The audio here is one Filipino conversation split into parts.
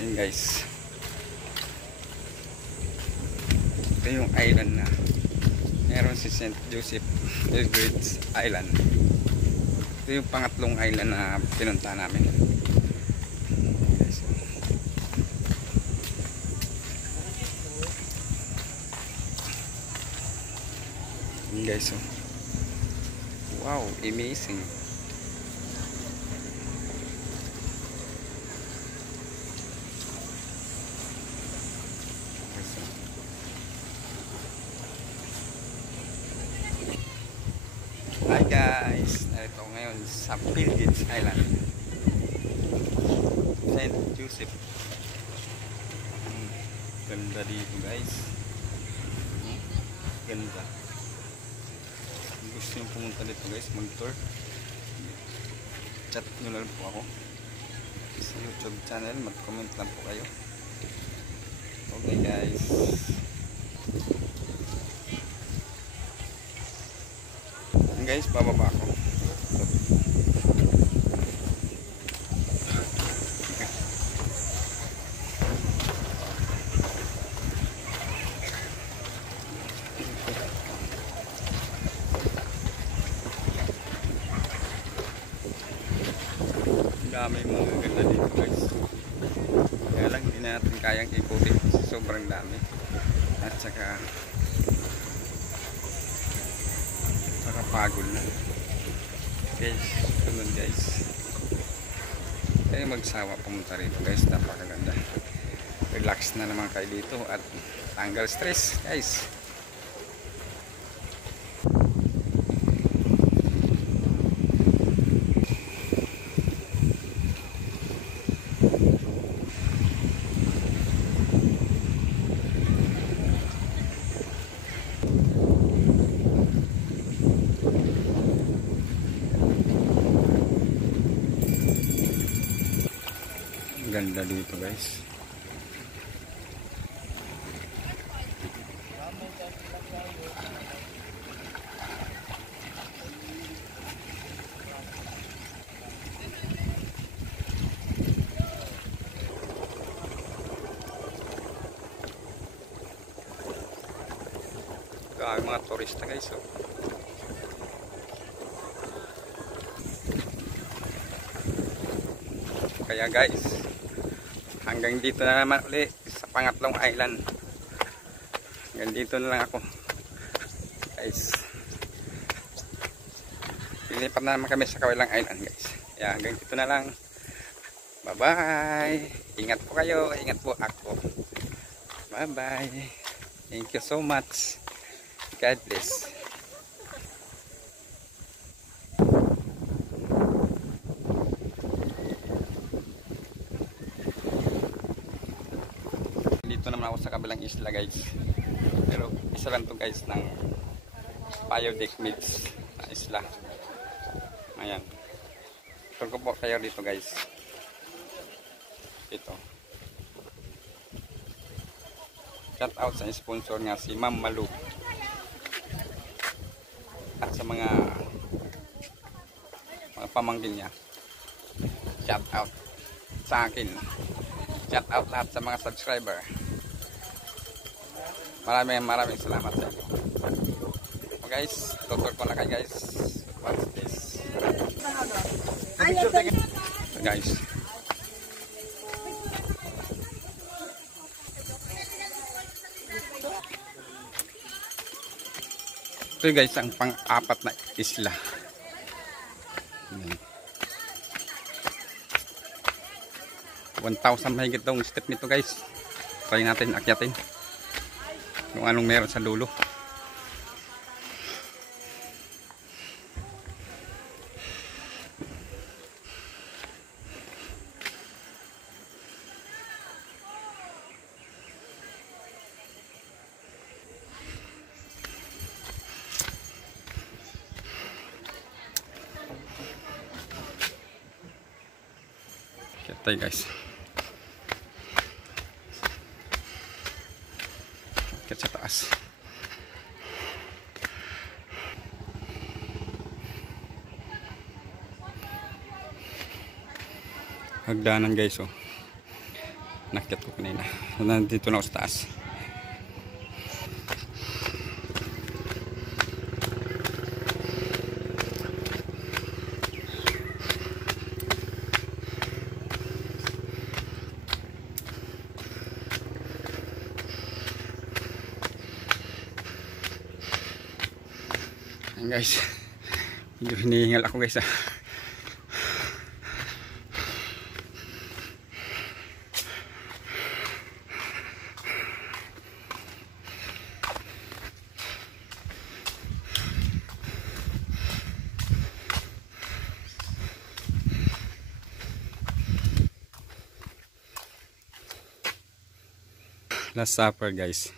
Yun guys, ito yung island na meron si St. Joseph Everett Island. Ito yung pangatlong island na pinunta namin guys. Yun guys, oh. Wow, amazing. Hi guys, narito ngayon sa Pilgrims Island, St. Joseph. Ganda dito guys, ganda. Kung gusto nyo pumunta dito guys, mag tour, chat nyo lang po ako sa YouTube channel, mag comment lang po kayo. Okay guys, guys, bababa ako. Dami mga ganda dito guys. Kaya lang hindi natin kayang ikutin, sobrang dami. At saka pagod na guys. Tulad guys, kaya magsawa pumunta rito guys, napakaganda. Relax na naman kayo dito at tanggal stress guys. Ganda dito guys. Kaya mga turista guys, oh. Kaya guys, hanggang dito na naman ulit sa pangatlong island. Hanggang dito na lang ako guys. Lilipat na naman kami sa kabilang island guys. Kaya hanggang dito na lang. Bye bye. Ingat po kayo, ingat po ako. Bye bye. Thank you so much. God bless. Dito naman ako sa kabilang isla guys, pero isa lang to guys ng Payodic Meads na isla. Ayan, turko po kayo dito guys. Ito, shout out sa sponsor nga si Ma'am Malu at sa mga pamangkin niya. Shout out sa akin, shout out lahat sa mga subscriber. Maraming salamat sa inyo. So guys, tutur ko na kayo guys. What's this? So guys, ito guys ang pang-apat na isla. 1,000 mahigit daw step nito guys. Try natin akyatin kung anong meron sa dulo. Akyat tayo guys. Akyat sa taas. Hagdanan guys, oh. Nakyat ko kanina. Nandito na ako sa taas. Ayan guys. Medyo hinihingal ako guys. Last supper guys.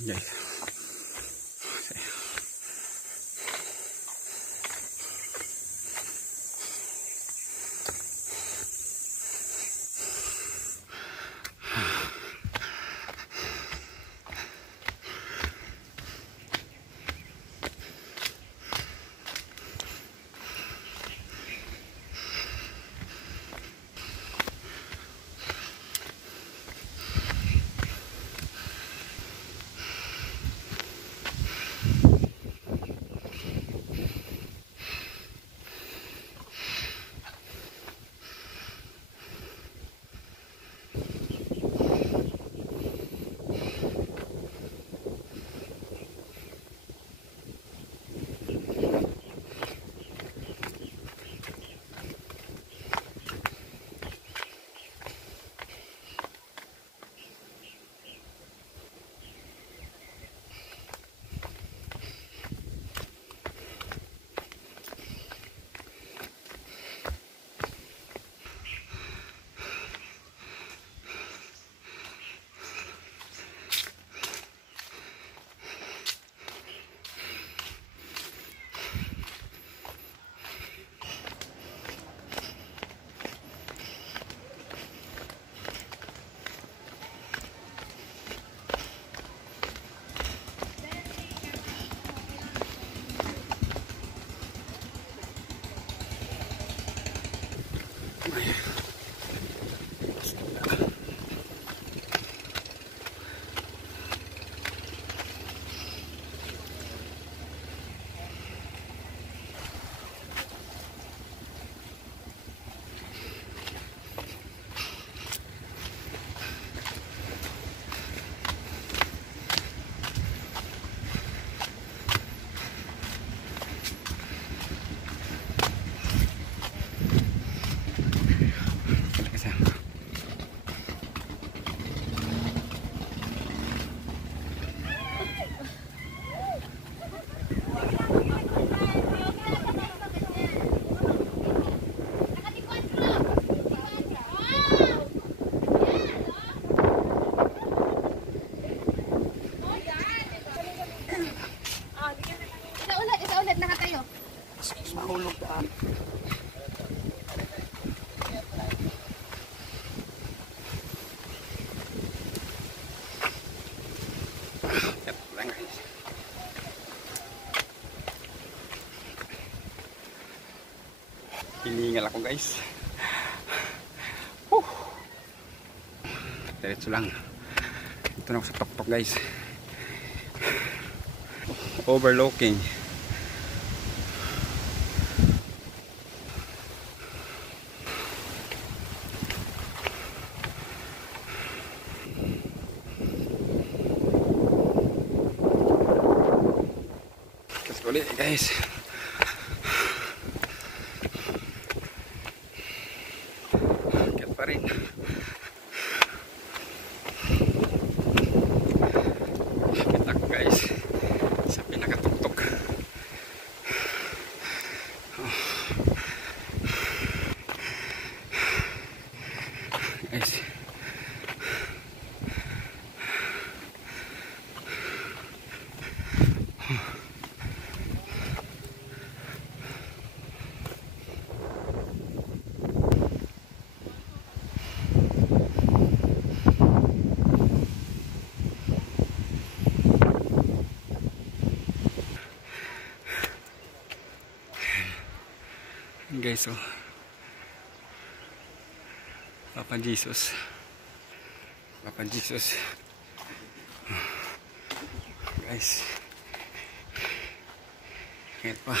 Guys. Mahulog ka. Hiningal ako guys. Diretso lang. Ito na ako sa tuktok guys. Overlooking. Terus ulit guys. Akit pa rin. Akit ako guys. Sa pinakatuktok. Guys. Guys, oh. Papa Jesus. Papa Jesus. Guys. Ito pa.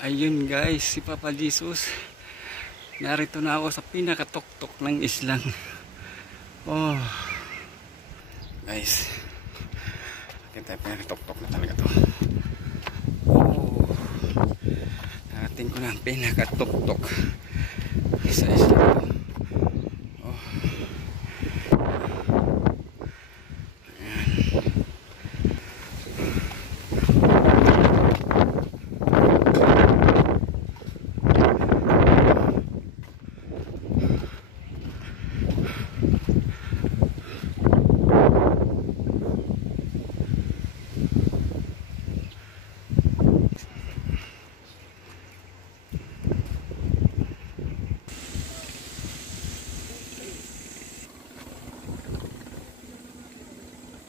Ayun guys, si Papa Jesus. Narito na ako sa pinakatuktok ng islang. Oh. Guys. Kita pinakatuktok na talaga to. Oh. Narating ko na ang pinakatuktok sa islang. Oh.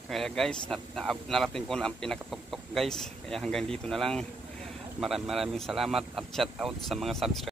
Kaya guys, narating ko na ang pinakatuktok guys. Kaya hanggang dito na lang. Maraming salamat at shout out sa mga subscribers.